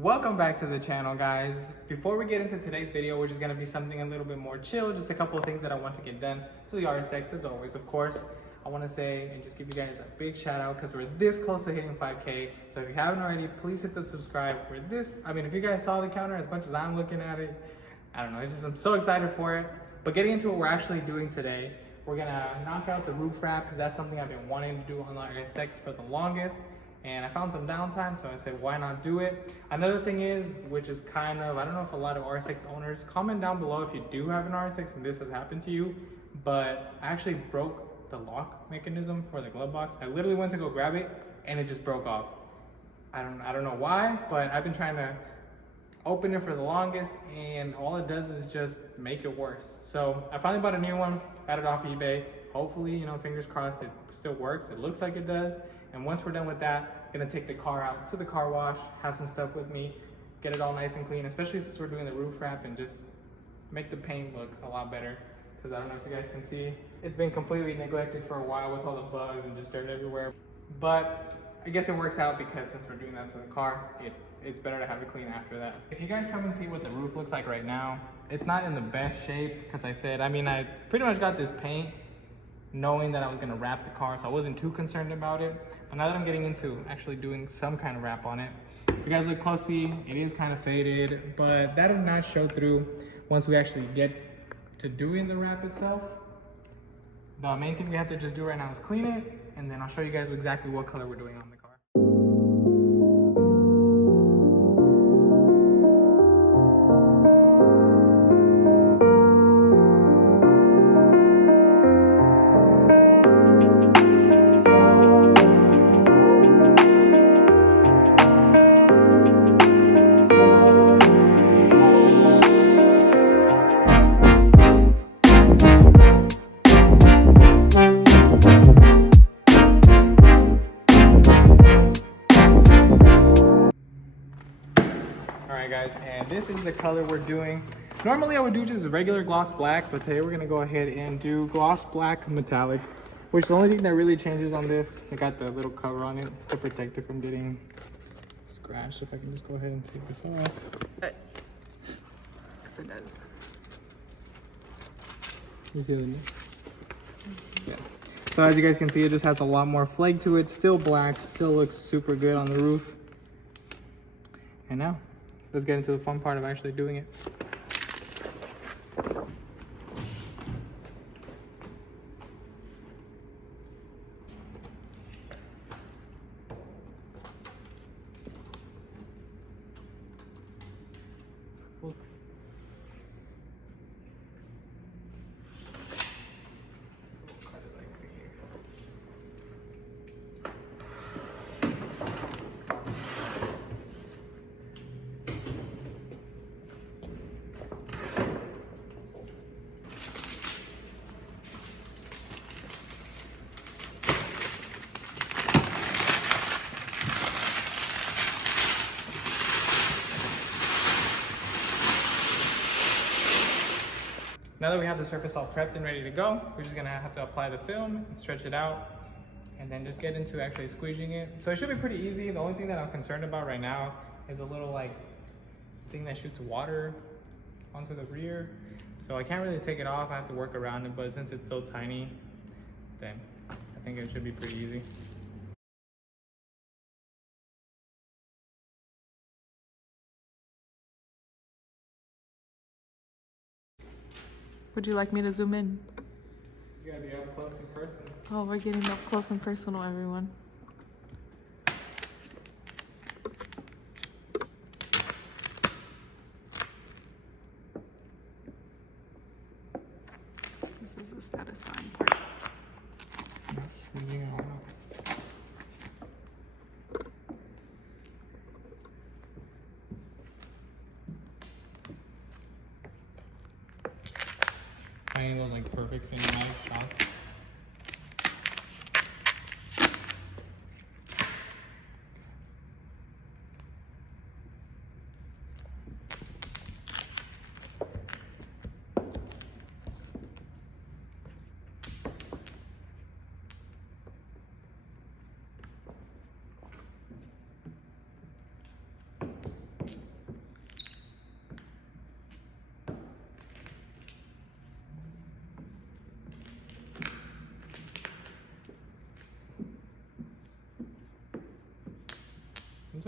Welcome back to the channel, guys. Before we get into today's video, which is going to be something a little bit more chill, just a couple of things that I want to get done to the RSX as always. Of course, I want to say and just give you guys a big shout out because we're this close to hitting 5K. So if you haven't already, please hit the subscribe. If you guys saw the counter as much as I'm looking at it, I don't know, it's just I'm so excited for it. But getting into what we're actually doing today, we're gonna knock out the roof wrap because that's something I've been wanting to do on the RSX for the longest. And I found some downtime, so I said, why not do it? Another thing is, which is kind of, I don't know if a lot of RSX owners, comment down below if you do have an RSX and this has happened to you, but I actually broke the lock mechanism for the glove box. I literally went to go grab it and it just broke off. I don't know why, but I've been trying to open it for the longest and all it does is just make it worse. So I finally bought a new one, got it off eBay. Hopefully, you know, fingers crossed, it still works. It looks like it does. And once we're done with that, I'm gonna take the car out to the car wash, have some stuff with me, get it all nice and clean, especially since we're doing the roof wrap, and just make the paint look a lot better. Because I don't know if you guys can see, it's been completely neglected for a while with all the bugs and just dirt everywhere. But I guess it works out because since we're doing that to the car, it's better to have it clean after that. If you guys come and see what the roof looks like right now, it's not in the best shape because I pretty much got this paint knowing that I was gonna wrap the car, so I wasn't too concerned about it. But now that I'm getting into actually doing some kind of wrap on it, if you guys look closely, it is kind of faded, but that'll not show through once we actually get to doing the wrap itself. The main thing we have to just do right now is clean it, and then I'll show you guys exactly what color we're doing on the car. Alright guys, and this is the color we're doing. Normally I would do just regular gloss black, but today we're gonna go ahead and do gloss black metallic, which the only thing that really changes on this, I got the little cover on it to protect it from getting scratched. If I can just go ahead and take this off. Yes, it does. You see the Yeah. So as you guys can see, it just has a lot more flake to it. Still black, still looks super good on the roof. And now, let's get into the fun part of actually doing it. Now that we have the surface all prepped and ready to go, we're just gonna have to apply the film, stretch it out, and then just get into actually squeezing it. So it should be pretty easy. The only thing that I'm concerned about right now is a little thing that shoots water onto the rear. So I can't really take it off, I have to work around it, but since it's so tiny, then I think it should be pretty easy. Would you like me to zoom in? You gotta be up close and personal. Oh, we're getting up close and personal, everyone. This is the satisfying part. Finding those perfect cinematic shots.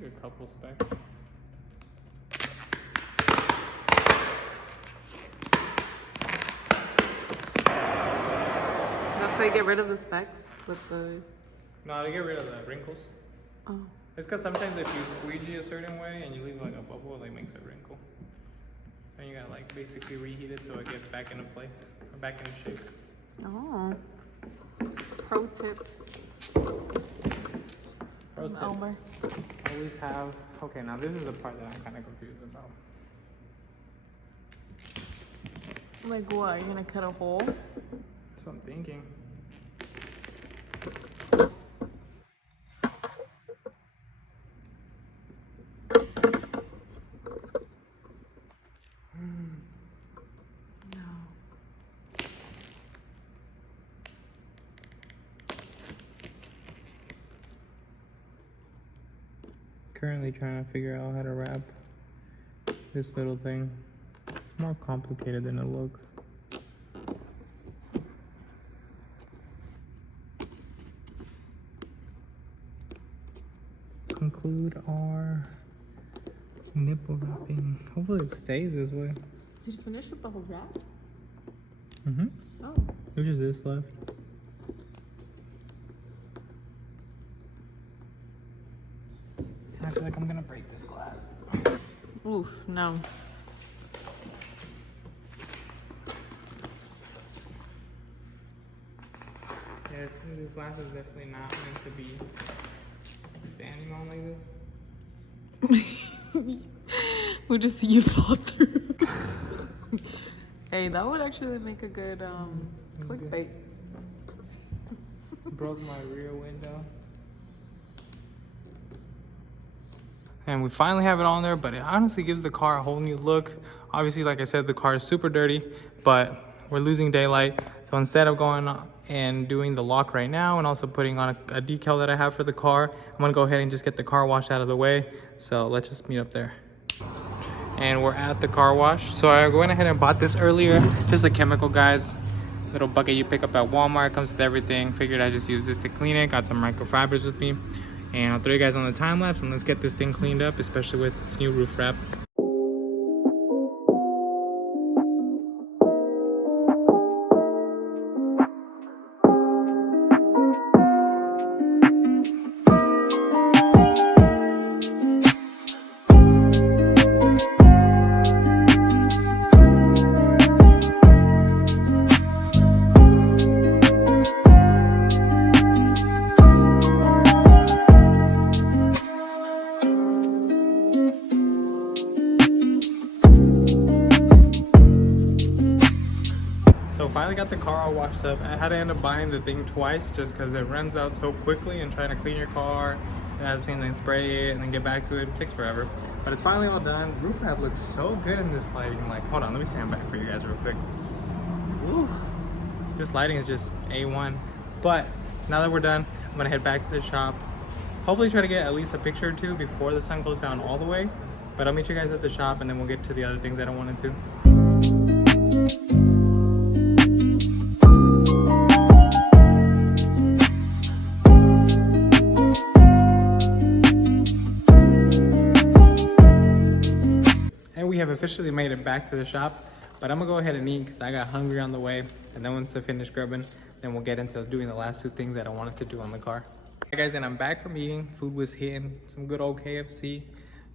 like a couple specs. That's how you get rid of the specks with the. No, to get rid of the wrinkles. Oh. It's because sometimes if you squeegee a certain way and you leave like a bubble, it like makes a wrinkle. And you gotta like basically reheat it so it gets back into place or back into shape. Oh. Pro tip. Pro tip. Elmer. Always have. Okay, now this is the part that I'm kind of confused about. Like what? You're gonna cut a hole? That's what I'm thinking. No. Currently trying to figure out how to wrap this little thing. It's more complicated than it looks. Conclude our nipple wrapping. Hopefully it stays this way. Did you finish with the whole wrap? Mm-hmm. Oh. There's just this left. I feel like I'm gonna break this glass. Oof, no. Yes, this glass is definitely not meant to be standing on like this. We'll just see you fall through. Hey, that would actually make a good clickbait. Broke my rear window. And we finally have it on there, but it honestly gives the car a whole new look. Obviously, like I said, the car is super dirty, but we're losing daylight. So instead of going and doing the lock right now and also putting on a decal that I have for the car, I'm gonna go ahead and just get the car wash out of the way. So let's just meet up there. And we're at the car wash. So I went ahead and bought this earlier, just a chemical, guys. Little bucket you pick up at Walmart, comes with everything. Figured I'd just use this to clean it. Got some microfibers with me. And I'll throw you guys on the time lapse and let's get this thing cleaned up, especially with its new roof wrap. So finally got the car all washed up. I had to end up buying the thing twice just because it runs out so quickly, and trying to clean your car and at the same time spray it and then get back to it takes forever. But it's finally all done. Roof wrap looks so good in this lighting. Like, hold on, let me stand back for you guys real quick. Woo. This lighting is just A1. But now that we're done, I'm gonna head back to the shop. Hopefully try to get at least a picture or two before the sun goes down all the way. But I'll meet you guys at the shop and then we'll get to the other things that I wanted to. We have officially made it back to the shop, but I'm gonna go ahead and eat because I got hungry on the way. And then once I finish grubbing, then we'll get into doing the last two things that I wanted to do on the car. Hey guys, and I'm back from eating. Food was hitting, some good old KFC. You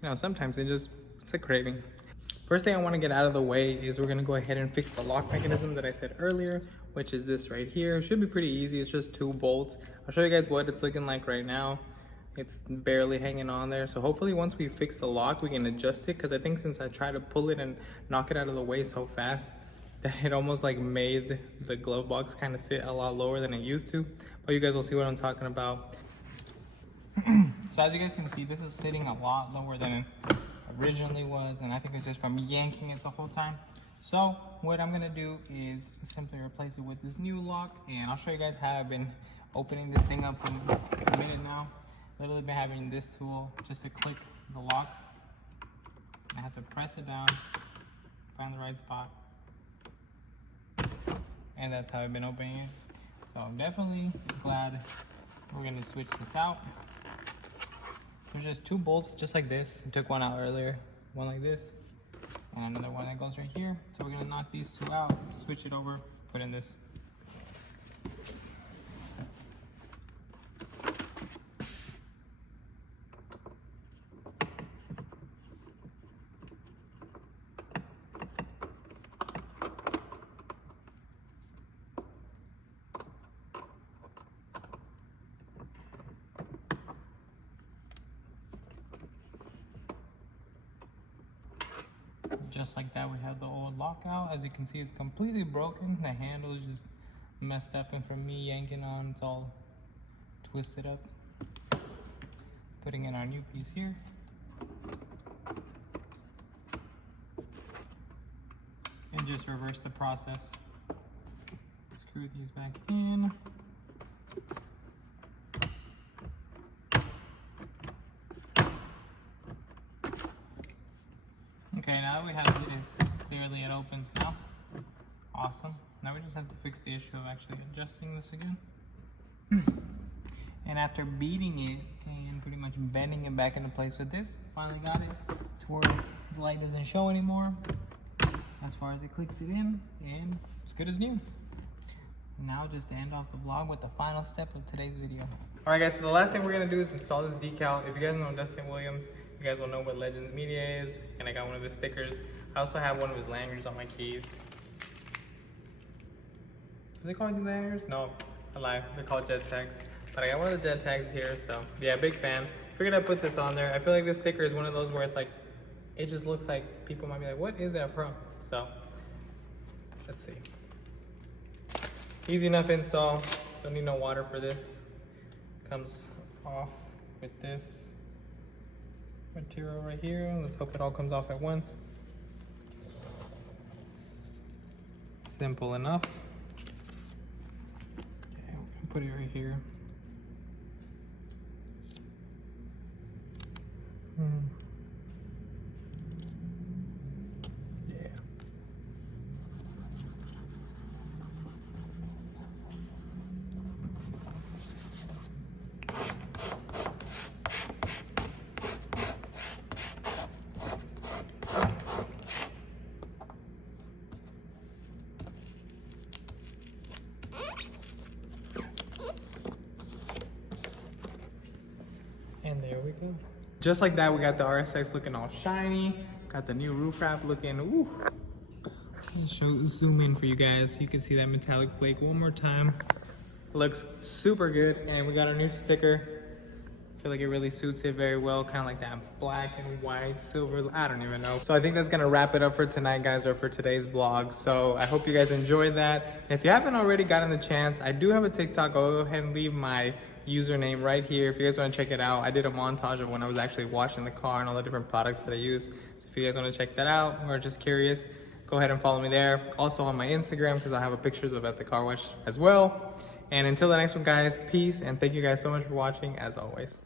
know, sometimes it's a craving. First thing I want to get out of the way is we're gonna go ahead and fix the lock mechanism that I said earlier, which is this right here. It should be pretty easy. It's just 2 bolts. I'll show you guys what it's looking like right now. It's barely hanging on there. So hopefully once we fix the lock, we can adjust it. Because I think since I tried to pull it and knock it out of the way so fast, that it almost like made the glove box kind of sit a lot lower than it used to. But you guys will see what I'm talking about. So as you guys can see, this is sitting a lot lower than it originally was. And I think it's just from yanking it the whole time. So what I'm gonna do is simply replace it with this new lock. And I'll show you guys how I've been opening this thing up for a minute now. Literally been having this tool just to click the lock. I have to press it down, find the right spot, and that's how I've been opening it. So I'm definitely glad we're gonna switch this out. There's just 2 bolts just like this. I took one out earlier, one like this, and another one that goes right here. So we're gonna knock these 2 out, switch it over, put in this. Just like that, we have the old lockout. As you can see, it's completely broken. The handle is just messed up, and from me yanking on, it's all twisted up. Putting in our new piece here. And just reverse the process. Screw these back in. Okay, now that we have this, clearly it opens now. Awesome. Now we just have to fix the issue of actually adjusting this again. And after beating it and pretty much bending it back into place with this, finally got it to where the light doesn't show anymore. As far as it clicks it in, and it's good as new. Now just to end off the vlog with the final step of today's video. Alright guys, so the last thing we're gonna do is install this decal. If you guys know Dustin Williams, you guys will know what Legends Media is, and I got one of his stickers. I also have one of his lanyards on my keys. Do they call it lanyards? No, I lied. They're called jet tags. But I got one of the jet tags here, so yeah, big fan. Figured I'd put this on there. I feel like this sticker is one of those where it's like, it just looks like people might be like, what is that from? So, let's see. Easy enough install. Don't need no water for this. Comes off with this material right here. Let's hope it all comes off at once. Simple enough. Okay, I'm gonna put it right here. Yeah. And there we go. Just like that, we got the RSX looking all shiny. Got the new roof wrap looking, ooh. Zoom in for you guys so you can see that metallic flake one more time. Looks super good. And we got our new sticker. I feel like it really suits it very well. Kind of like that black and white, silver, I don't even know. So I think that's gonna wrap it up for tonight, guys, or for today's vlog. So I hope you guys enjoyed that. If you haven't already gotten the chance, I do have a TikTok. I'll go ahead and leave my username right here if you guys want to check it out. I did a montage of when I was actually washing the car and all the different products that I use. So if you guys want to check that out or just curious, go ahead and follow me there. Also on my Instagram, because I have pictures of at the car wash as well. And until the next one, guys, peace, and thank you guys so much for watching as always.